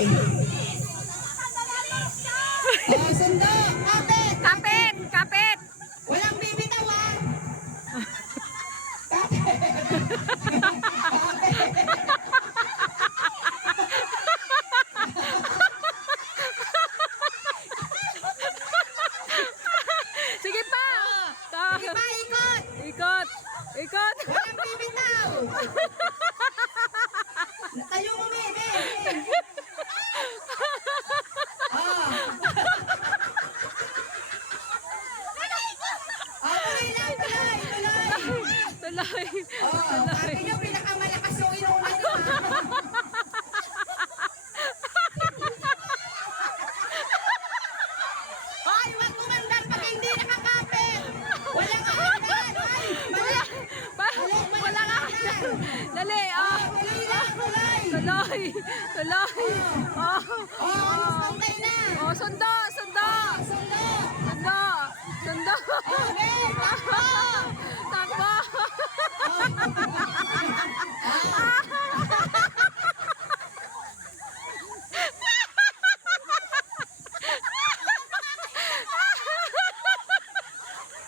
Oh, sundo. Kapit. Kapit! Kapit! Walang bibitaw ah. Kapit. Sige pa! Sige pa, ikot. Ikot! Ikot! Walang bibitaw. Tayo mo, baby. Oh. Oh, tuloy lang, tuloy, tuloy. Tuloy! Oh, sabi niyo, pinakamalakas yung inuman niyo, ha? Hoy, wag kumandar pag hindi nakakapit. Walang ahanan. Hoy, balik. Wala ka! Dali! Oh! Tuloy lang, tuloy. Tuloy! Tuloy! Oh! Oh, alis pantay na. Oh! Sundo! Sundo! Sundo. Sundo! Sundo! Okay, takbo.